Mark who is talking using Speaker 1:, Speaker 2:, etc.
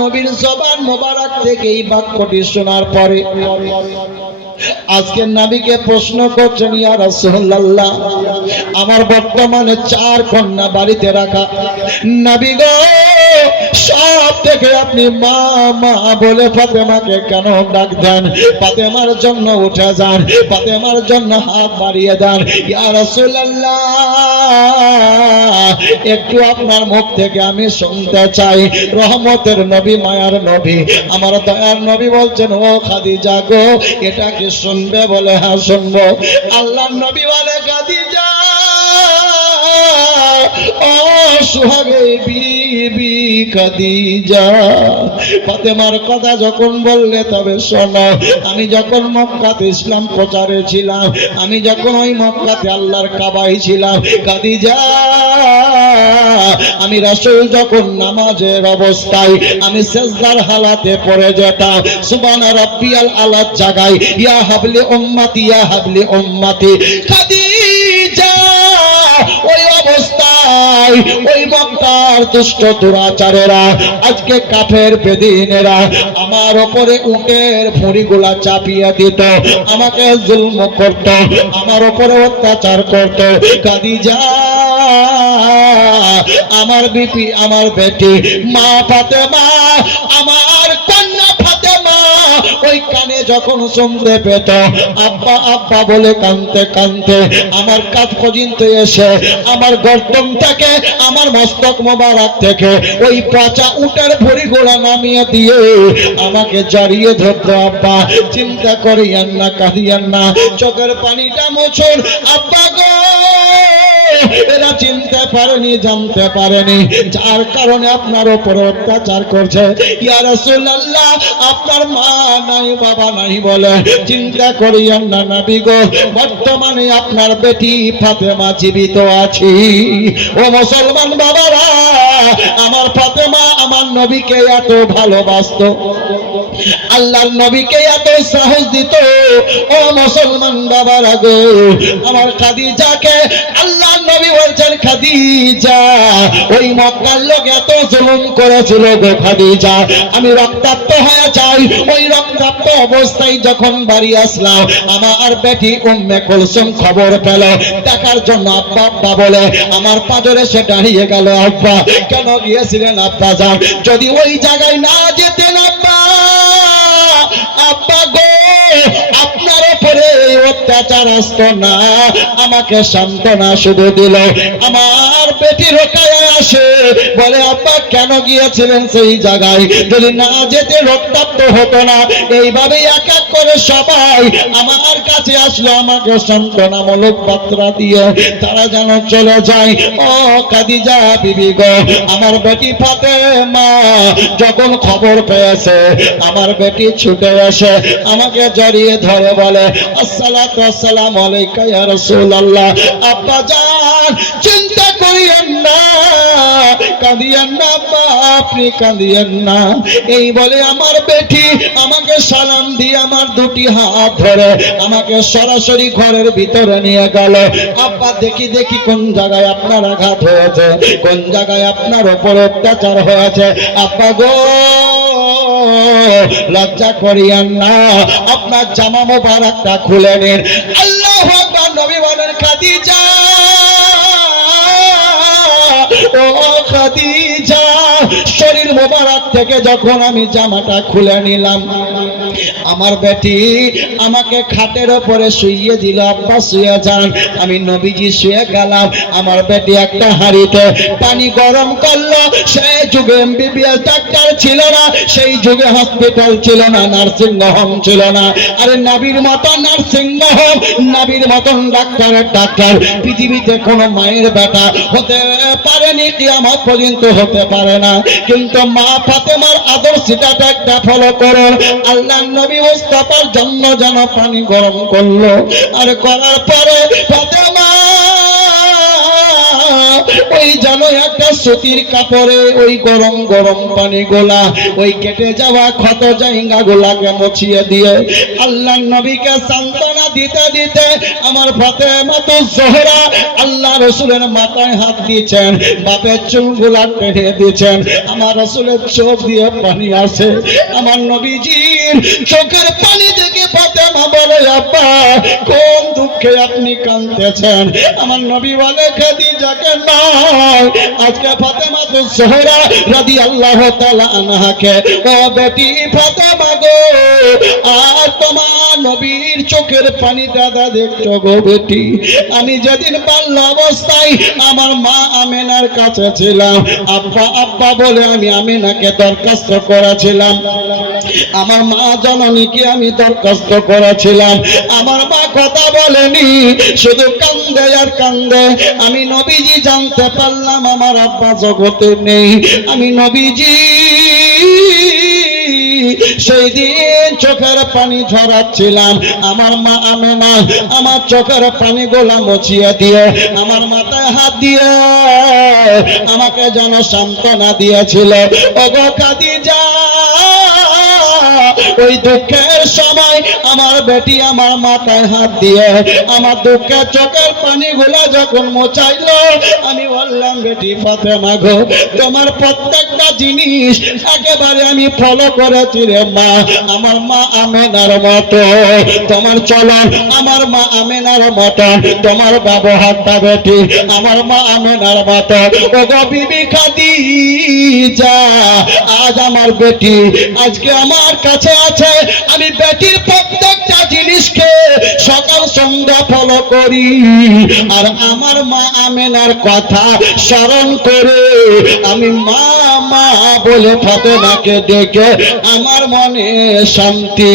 Speaker 1: নবীর জবান মোবারক থেকে এই বাক্যটি শোনার পরে আজকে নবীকে প্রশ্ন করছেন, ইয়া রাসূলুল্লাহ, আমার বর্তমানে চার কন্যা বাড়িতে রাখা। নবী গো, সব থেকে আপনি মা মা বলে ফাতেমাকে কেন ডাক দেন? ফাতেমার জন্য উঠে যান, ফাতেমার জন্য হাত বাড়িয়ে দেন। ইয়া রাসূলুল্লাহ একটু আপনার মুখ থেকে আমি শুনতে চাই। রহমতের নবী, মায়ার নবী, আমার দয়ার নবী বলছেন, ও খাদিজা গো, এটা কি শুনবে বলে? হ্যাঁ শুনব। আল্লাহ নবী বলে, খাদিজা, ও সুহাগে বিবি ফাতেমার কথা যখন বললে তবে শোনো, আমি যখন মক্কাতে ইসলাম প্রচারে ছিলাম, আমি যখন ওই মক্কাতে আল্লাহর কাবাই ছিলাম, খাদিজা, আমি রাসূল যখন নামাজের অবস্থায় আমি সেজদার হালাতে পড়ে যেতাম সুবহান রাব্বিয়াল আলা জাগাই ইয়া হাবলি উম্মতি, ইয়া হাবলি উম্মতি, খাদিজা অবস্থায় ওই মক্কার দুষ্ট দুরাচারেরা, আজকে কাফের বেদিনেরা আমার ওপরে উটের ভুঁড়িগুলা চাপিয়ে দিত, আমাকে জুলম করত, আমার ওপরে অত্যাচার করত। খাদিজা আমার বিপি, আমার বেটি, মা পাতে মা আমার যখন শুনতে পেত, আব্বা আব্বা বলে কানতে কানতে, আমার কাজ পর্যন্ত এসে, আমার গর্দন থেকে আমার মস্তক মোবারক থেকে ওই পচা উটার ভরি গোড়া নামিয়ে দিয়ে আমাকে জড়িয়ে ধরতো, আব্বা। চিন্তা করিয়েন না, কাঁদিয়েন না, চোখের পানিটা মোছুন, আব্বা গো। এরা চিনতে পারেনি, জানতে পারেনি। যার কারণে আপনার উপরে অত্যাচার করছে। ইয়া রাসূলুল্লাহ, আপনার মা নাই, বাবা নাই বলে চিন্তা করিয়েন না নবী বর্তমানে আপনার বেটি ফাতেমা জীবিত আছে। ও মুসলমান বাবারা, আমার ফাতেমা আমার নবীকে এত ভালোবাসতো। আল্লাহর নবীকে এত সাহস দিত। ও মুসলমান বাবারা গো, আমার খাদিজাকে আল্লাহ বলছেন খাদিজা, ওই মক্কার লোক এত জুলুম করেছিল গো খাদিজা। আমি রক্তাক্ত হয়ে যাই, ওই রক্তাক্ত অবস্থায় যখন বাড়ি আসলাম, আমার বেটি উম্মে কুলসুম খবর পেল। দেখার জন্য আব্বা আব্বা বলে, আমার পাজরে সে দাঁড়িয়ে গেল, আব্বা। কেন গিয়েছিলেন আব্বা যান? যদি ওই জায়গায় না যেতেন অত্যাচার আসতো না, আমাকে সান্ত্বনা শুধু দিল। আমার পেটি রোকায় আসে। বলে, আব্বা, কেন গিয়েছিলেন সেই জায়গায়? যদি না যেতে রক্তাক্ত হতো না, এইভাবেই এক এক করে সবাই আমার কাছে আসলো, আমাকে সান্ত্বনামূলক বার্তা দিয়ে তারা যেন চলে যায়। ও খাদিজা বিবি আমার বেটি ফাতেমা, যখন খবর পেয়েছে, আমার বেটি ছুটে আসে আমাকে জড়িয়ে ধরে বলে, আসসালাতু আসসালামু আলাইকা ইয়া রাসূলুল্লাহ। আব্বা জান, চিন্তা করিয়েন না। কাঁদিয়েন না আব্বা আপনি কাঁদিয়েন না। এই বলে আমার বেটি আমাকে সালাম দিয়ে আমার দুটি হাত ধরে আমাকে সরাসরি ঘরের ভিতরে নিয়ে গেল। আব্বা, দেখি দেখি কোন জায়গায় আপনার আঘাত হয়েছে, কোন জায়গায় আপনার ওপর অত্যাচার হয়েছে। আব্বা গো, লজ্জা করিয়েন না, আপনার জামা মোবারকটা খুলে নিন। আল্লাহ নবী বলেন, খাদিজা খাদিজা শরীর মোবারক থেকে যখন আমি জামাটা খুলে নিলাম আমার বেটি আমাকে খাটের ওপরে শুইয়ে দিল, আব্বা, শুয়ে যান। আমি নবীজি শুয়ে গেলাম, আমার বেটি একটা হাঁড়িতে পানি গরম করল। সেই যুগে এমবিবিএস ডাক্তার ছিল না, সেই যুগে হসপিটাল ছিল না, নার্সিং হোম ছিল না। আরে নাবির মতন নার্সিং হোম, নাবির মতন ডাক্তারের ডাক্তার। পৃথিবীতে কোনো মায়ের বেটা হতে পারেনি, কিয়ামত পর্যন্ত হতে পারে না। কিন্তু মা ফাতেমার আদর্শিটাটা একটা ফলো করুন। আল্লাহ নবী মুস্তাফার জন্য যেন পানি গরম করল। আর করার পরে ওই যেন একটা সুতির কাপড়ে ওই গরম গরম পানি গোলা ওই কেটে যাওয়া ক্ষত জায়গা গোলাকে মুছিয়ে দিয়ে আল্লাহ নবীকে সান্ত্বনা দিতে দিতে আমার ফাতেমা তো জোহরা আল্লাহ রসুলের মাথায় হাত দিয়েছেন, বাপের চুলগুলা টেনে দিয়েছেন, আমার রসুলের চোখ দিয়ে পানি আসে। আমার নবীজির চোখের পানি দেখে ফাতেমা বলে, আব্বা দুঃখে আপনি কাঁদতেছেন। আমার নবী বলে, খাদিজাকে নয় আজকে ফাতেমা তো জোহরা রাদি আল্লাহ তাআলা আনহাকে, ও বেটি ফাতেমা গো, আর তোমার নবীর চোখের পানি দাদা দেখছ গো বেটি। আমি যেদিন বাল্য অবস্থায় আমার মা আমেনার কাছে ছিলাম। আব্বা আব্বা বলে আমি আমেনাকে দরখাস্ত করেছিলাম। আমার মা জননীকে আমি দরখাস্ত করেছিলাম? আমার মা কথা বলেনি, শুধু কান্দে আর কান্দে। আমি নবীজি জানতে পারলাম আমার আব্বা জগতে নেই। আমি নবীজি, সেই দিন চোখের পানি ঝরাচ্ছিলাম। আমার মা আমেনা, আমার চোখের পানি গোলা মচিয়ে দিয়ে, আমার মাথায় হাত দিয়ে আমাকে যেন সান্ত্বনা দিয়েছিল। ওগো কাদিজা ওই দুঃখের সময় আমার বেটি আমার মাথায় হাত দিয়ে, আমার দুঃখের চোখের পানিগুলা যখন মোচাইলো, আমি বললাম, বেটি ফাতেমা গো, তোমার প্রত্যেকটা জিনিস একেবারে আমি ফলো করেছি রে মা। আমার মা আমেনার মতো। তোমার চলন আমার মা আমেনার মতো। তোমার ব্যবহারটা বেটি আমার মা আমেনার মতো। ও গো বিবি খাদিজা, আজ আমার বেটি, আজকে আমার কাছে আছে। আমি বেটির প্রত্যেকটা জিনিসকে সকাল সন্ধ্যা ফলো করি। আর আমার মা আমেনার কথা স্মরণ করে, আমি মা মা বলে ফতেমাকে দেখে আমার মনে শান্তি